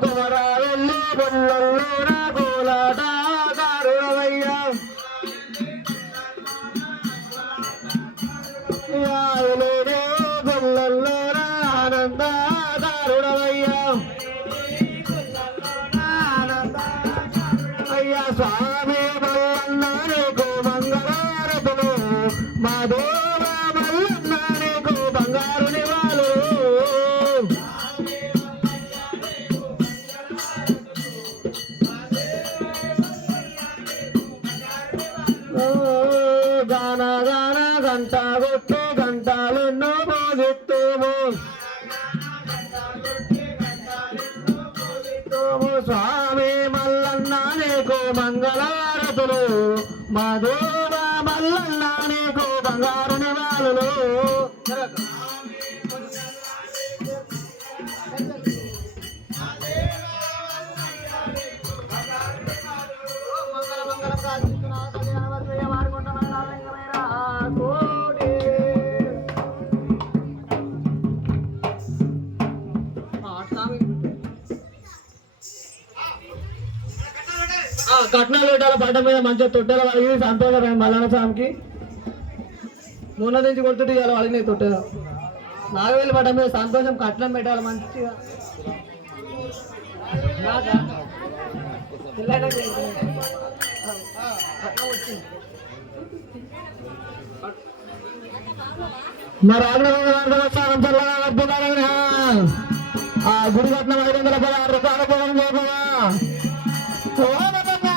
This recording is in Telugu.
కుమరావెల్లి బొల్లల్లోన కోలాటగారుడవయ్యా యాయలేనే బొల్లల్లోన ఆనందగారుడవయ్యా అయ్యా స్వామి మల్లన్న నీకు మంగళారతులు మాధవ మల్లన్న నీకు బంగారు నివాళులు గాన గాన గంట కొట్టు గంటలెన్నో మోగిత్తుము స్వామి మల్లన్న నీకు మంగళారతులు మాధవ మల్లన్న నీకు బంగారు నివాళులు కట్నాలు పెట్టాల పడ్డ మీద మంచిగా తొట్టెల వాళ్ళకి సంతోషం మల్లన్న స్వామికి మొన్న నుంచి కొడుతుంటే ఇవాళ వాళ్ళకి తొట్టెల నాగవేలు పడ్డ మీద సంతోషం కట్నం పెట్టాలి మంచిగా మరి ఆ గుడి కట్నం 516 రూపాయల పోవడం చేయకుండా